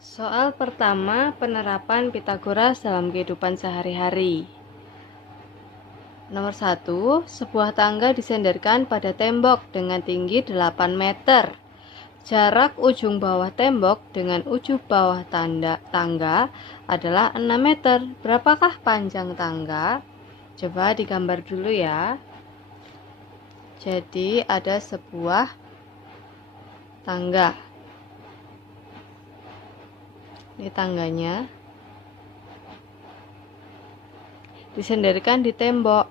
Soal pertama, penerapan Pitagoras dalam kehidupan sehari-hari. Nomor 1, sebuah tangga disenderkan pada tembok dengan tinggi 8 meter. Jarak ujung bawah tembok dengan ujung bawah tangga adalah 6 meter. Berapakah panjang tangga? Coba digambar dulu ya. Jadi ada sebuah tangga. Ini tangganya. Disenderkan di tembok.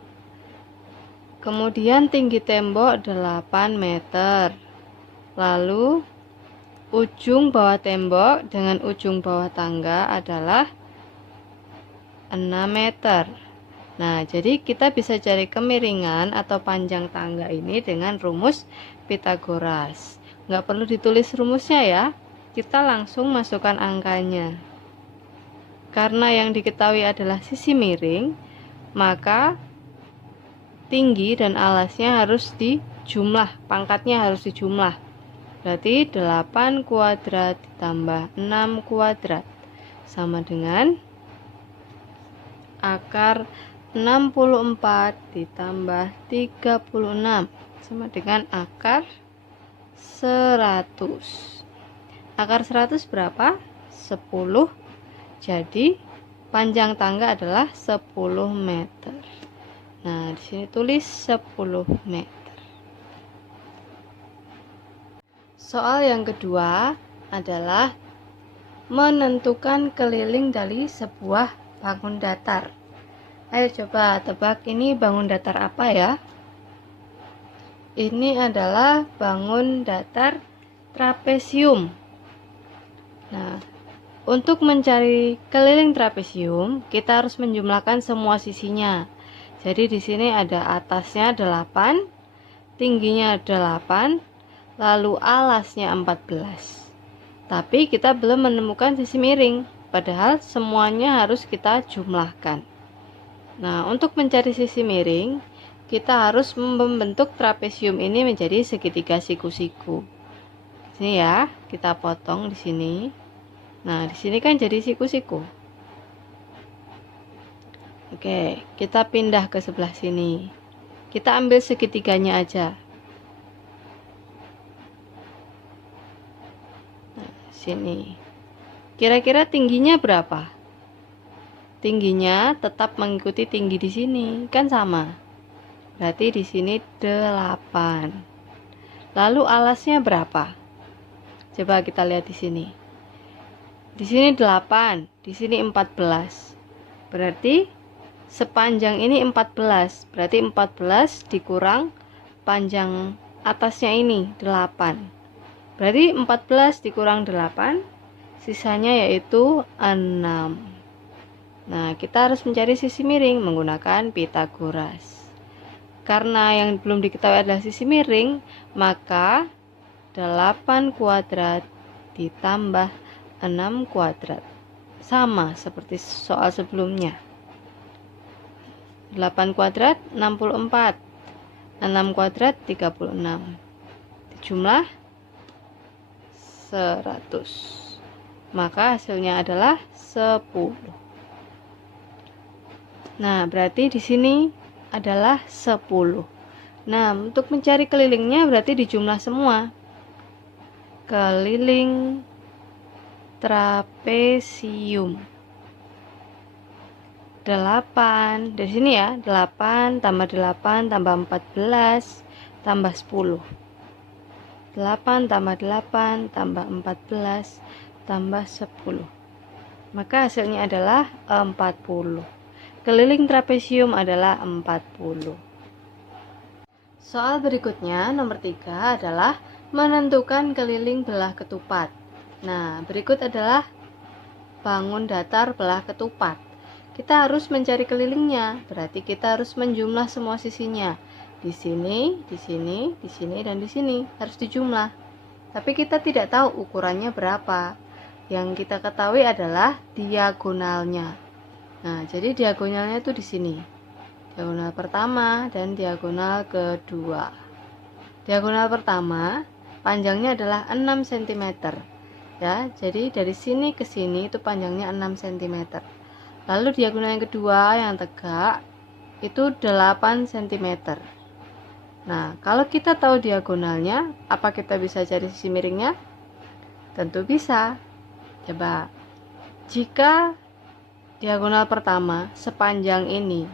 Kemudian tinggi tembok 8 meter. Lalu ujung bawah tembok dengan ujung bawah tangga adalah 6 meter. Nah, jadi kita bisa cari kemiringan atau panjang tangga ini dengan rumus Pitagoras. Nggak perlu ditulis rumusnya ya. Kita langsung masukkan angkanya. Karena yang diketahui adalah sisi miring, maka tinggi dan alasnya harus dijumlah, pangkatnya harus dijumlah. Berarti 8 kuadrat ditambah 6 kuadrat sama dengan akar 64 ditambah 36 sama dengan akar 100. Akar 100 berapa? 10. Jadi panjang tangga adalah 10 meter. Nah, di sini tulis 10 meter. Soal yang kedua adalah menentukan keliling dari sebuah bangun datar. Ayo coba tebak, ini bangun datar apa ya? Ini adalah bangun datar trapesium. Nah, untuk mencari keliling trapesium, kita harus menjumlahkan semua sisinya. Jadi di sini ada atasnya 8, tingginya 8, lalu alasnya 14. Tapi kita belum menemukan sisi miring, padahal semuanya harus kita jumlahkan. Nah, untuk mencari sisi miring, kita harus membentuk trapesium ini menjadi segitiga siku-siku. Ini ya, kita potong di sini. Nah, di sini kan jadi siku-siku. Oke, kita pindah ke sebelah sini. Kita ambil segitiganya aja. Nah, sini. Kira-kira tingginya berapa? Tingginya tetap mengikuti tinggi di sini, kan sama. Berarti di sini 8. Lalu alasnya berapa? Coba kita lihat di sini. Di sini 8, di sini 14. Berarti sepanjang ini 14. Berarti 14 dikurang panjang atasnya ini 8. Berarti 14 dikurang 8, sisanya yaitu 6. Nah, kita harus mencari sisi miring menggunakan Pitagoras. Karena yang belum diketahui adalah sisi miring, maka 8 kuadrat ditambah 6 kuadrat. Sama seperti soal sebelumnya. 8 kuadrat 64. 6 kuadrat 36. Dijumlah 100. Maka hasilnya adalah 10. Nah, berarti di sini adalah 10. Nah, untuk mencari kelilingnya berarti dijumlah semua. Keliling trapesium 8. Dari sini ya, 8 tambah 8 tambah 14 tambah 10. 8 tambah 8 tambah 14 tambah 10. Maka hasilnya adalah 40. Keliling trapesium adalah 40. Soal berikutnya, nomor 3 adalah menentukan keliling belah ketupat. Nah, berikut adalah bangun datar belah ketupat. Kita harus mencari kelilingnya, berarti kita harus menjumlah semua sisinya. Di sini, di sini, di sini, dan di sini harus dijumlah. Tapi kita tidak tahu ukurannya berapa. Yang kita ketahui adalah diagonalnya. Nah, jadi diagonalnya itu di sini. Diagonal pertama dan diagonal kedua. Diagonal pertama panjangnya adalah 6 cm. Ya, jadi dari sini ke sini itu panjangnya 6 cm. Lalu diagonal yang kedua yang tegak itu 8 cm. Nah, kalau kita tahu diagonalnya, apa kita bisa cari sisi miringnya? Tentu bisa. Coba, jika diagonal pertama sepanjang ini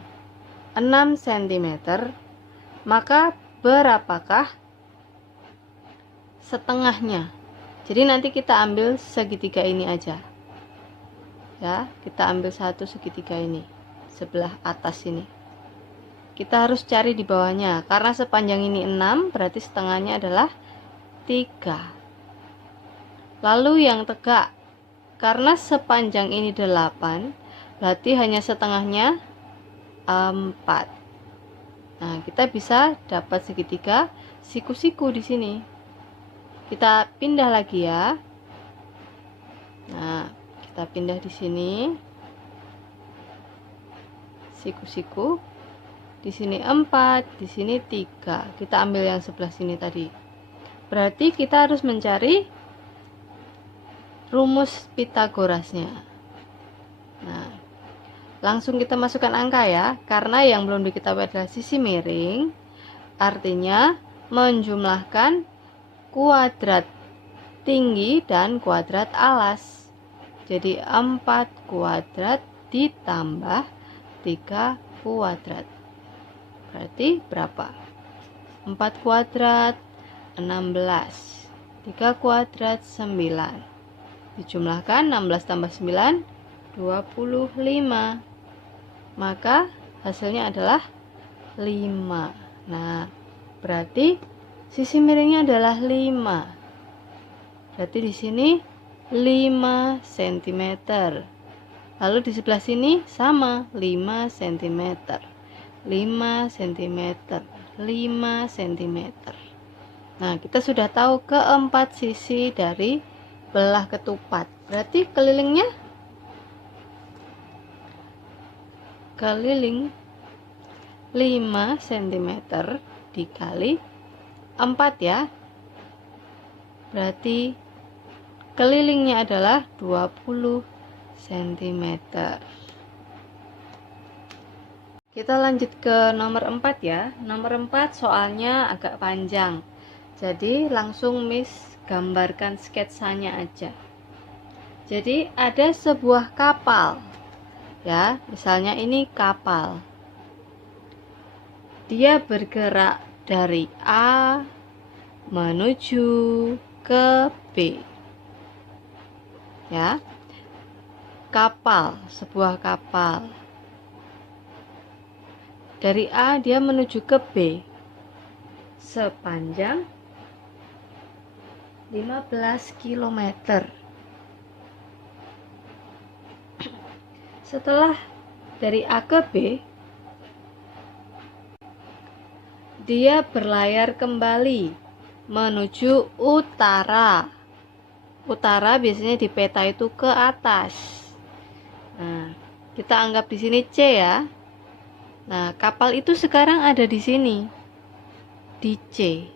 6 cm, maka berapakah setengahnya? Jadi nanti kita ambil segitiga ini aja. Ya, kita ambil satu segitiga ini, sebelah atas ini. Kita harus cari di bawahnya, karena sepanjang ini 6, berarti setengahnya adalah 3. Lalu yang tegak, karena sepanjang ini 8, berarti hanya setengahnya 4. Nah, kita bisa dapat segitiga siku-siku di sini. Kita pindah lagi ya. Nah, kita pindah di sini. Siku-siku. Di sini 4, di sini 3. Kita ambil yang sebelah sini tadi. Berarti kita harus mencari rumus Pitagorasnya. Nah, langsung kita masukkan angka ya, karena yang belum diketahui adalah sisi miring. Artinya menjumlahkan kuadrat tinggi dan kuadrat alas. Jadi 4 kuadrat ditambah 3 kuadrat. Berarti berapa? 4 kuadrat 16. 3 kuadrat 9. Dijumlahkan 16 tambah 9 25. Maka hasilnya adalah 5. Nah, berarti sisi miringnya adalah 5. Berarti di sini 5 cm. Lalu di sebelah sini sama 5 cm. 5 cm. 5 cm. Nah, kita sudah tahu keempat sisi dari belah ketupat. Berarti kelilingnya keliling 5 cm dikali 4 ya. Berarti kelilingnya adalah 20 cm. Kita lanjut ke nomor 4 ya. Nomor 4 soalnya agak panjang. Jadi langsung Miss gambarkan sketsanya aja. Jadi ada sebuah kapal. Ya, misalnya ini kapal. Dia bergerak dari A menuju ke B. Ya. Kapal, sebuah kapal. Dari A dia menuju ke B. Sepanjang 15 km. Setelah dari A ke B, dia berlayar kembali menuju utara. Utara biasanya di peta itu ke atas. Nah, kita anggap di sini C ya. Nah, kapal itu sekarang ada di sini, di C.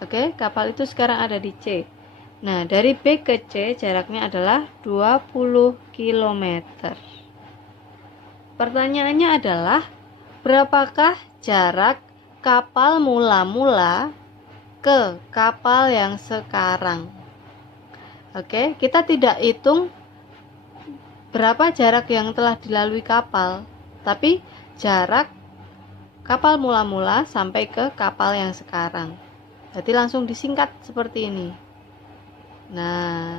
Oke, kapal itu sekarang ada di C. Nah, dari B ke C jaraknya adalah 20 km. Pertanyaannya adalah, berapakah jarak kapal mula-mula ke kapal yang sekarang? Oke, kita tidak hitung berapa jarak yang telah dilalui kapal, tapi jarak kapal mula-mula sampai ke kapal yang sekarang. Jadi langsung disingkat seperti ini. Nah,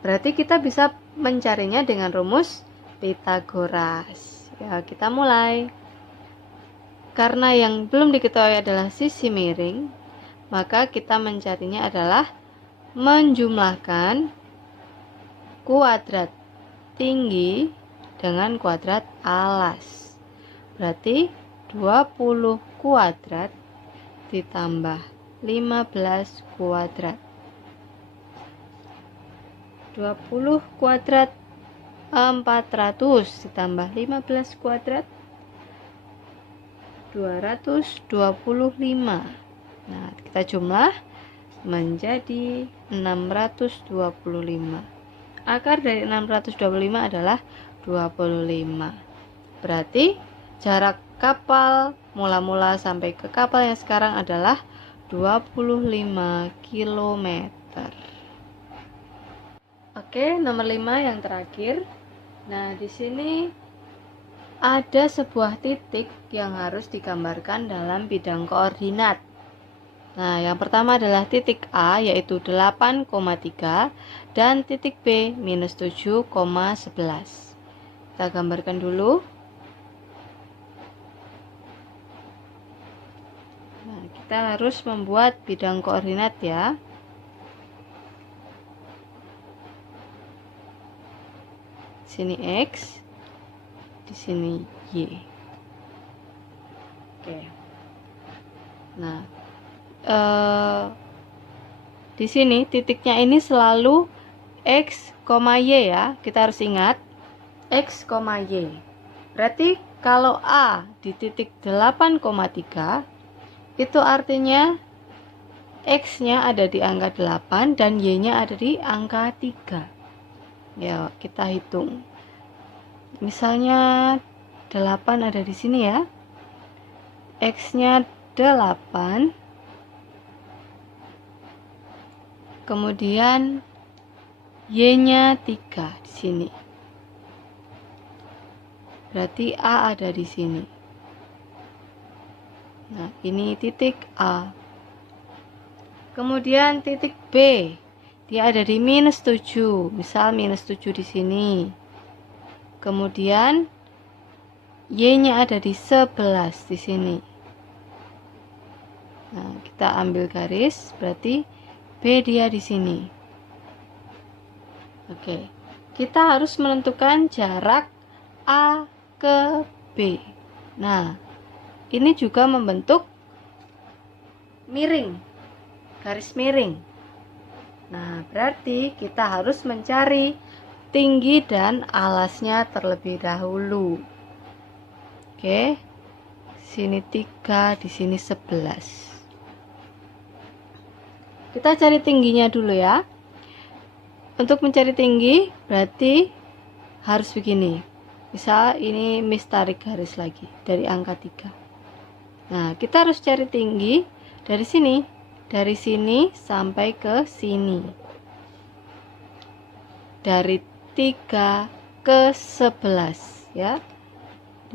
berarti kita bisa mencarinya dengan rumus Pitagoras. Ya, kita mulai. Karena yang belum diketahui adalah sisi miring, maka kita mencarinya adalah menjumlahkan kuadrat tinggi dengan kuadrat alas. Berarti 20 kuadrat ditambah 15 kuadrat. 20 kuadrat 400 ditambah 15 kuadrat 225. Nah, kita jumlah menjadi 625. Akar dari 625 adalah 25. Berarti jarak kapal mula-mula sampai ke kapal yang sekarang adalah 25 km. Oke, nomor 5 yang terakhir. Nah, di sini ada sebuah titik yang harus digambarkan dalam bidang koordinat. Nah, yang pertama adalah titik A, yaitu 8,3, dan titik B, minus 7,11. Kita gambarkan dulu. Nah, kita harus membuat bidang koordinat ya. Di sini X, di sini Y. Oke. Nah, di sini titiknya ini selalu X, Y ya. Kita harus ingat X, Y. Berarti kalau A di titik 8,3, itu artinya X-nya ada di angka 8 dan Y-nya ada di angka 3. Ya, kita hitung. Misalnya 8 ada di sini ya. X-nya 8. Kemudian Y-nya 3 di sini. Berarti A ada di sini. Nah, ini titik A. Kemudian titik B, dia ada di minus 7. Misal minus 7 di sini. Kemudian Y-nya ada di 11 di sini. Nah, kita ambil garis, berarti B dia di sini. Oke. Kita harus menentukan jarak A ke B. Nah, ini juga membentuk miring, garis miring. Nah, berarti kita harus mencari tinggi dan alasnya terlebih dahulu. Oke. Sini 3, di sini 11. Kita cari tingginya dulu ya. Untuk mencari tinggi berarti harus begini. Misal ini Miss tarik garis lagi dari angka 3. Nah, kita harus cari tinggi dari sini. Dari sini sampai ke sini. Dari 3 ke 11 ya.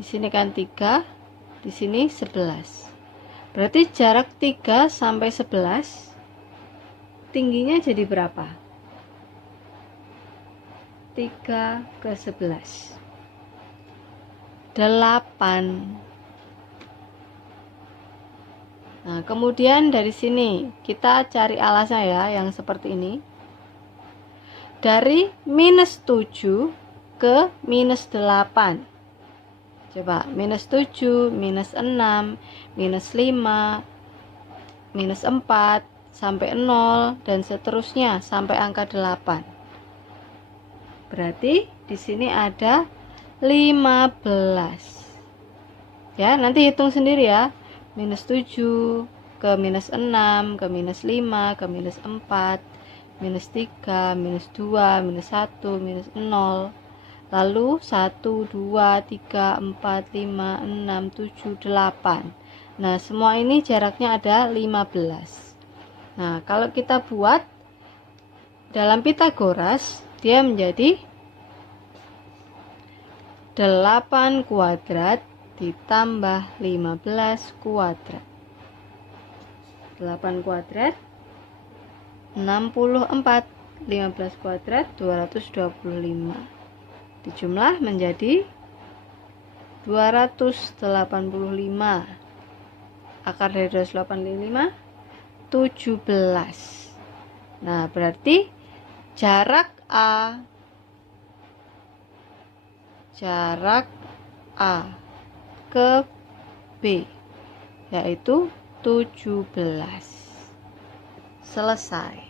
Di sini kan 3, di sini 11. Berarti jarak 3 sampai 11 tingginya jadi berapa? 3 ke 11. 8. Nah, kemudian dari sini kita cari alasnya ya, yang seperti ini. Dari minus 7 ke minus 8. Coba, minus 7, minus 6, minus 5, minus 4, sampai 0, dan seterusnya sampai angka 8. Berarti di sini ada 15. Ya, nanti hitung sendiri ya. Minus 7 ke minus 6, ke minus 5, ke minus 4, minus 3, minus 2, minus 1, minus 0. Lalu 1, 2, 3, 4, 5, 6, 7, 8. Nah, semua ini jaraknya ada 15. Nah, kalau kita buat dalam Pitagoras, dia menjadi 8 kuadrat ditambah 15 kuadrat. 8 kuadrat 64, 15 kuadrat 225. Dijumlah menjadi 285. Akar dari 285 17. Nah, berarti jarak A ke B yaitu 17. Selesai.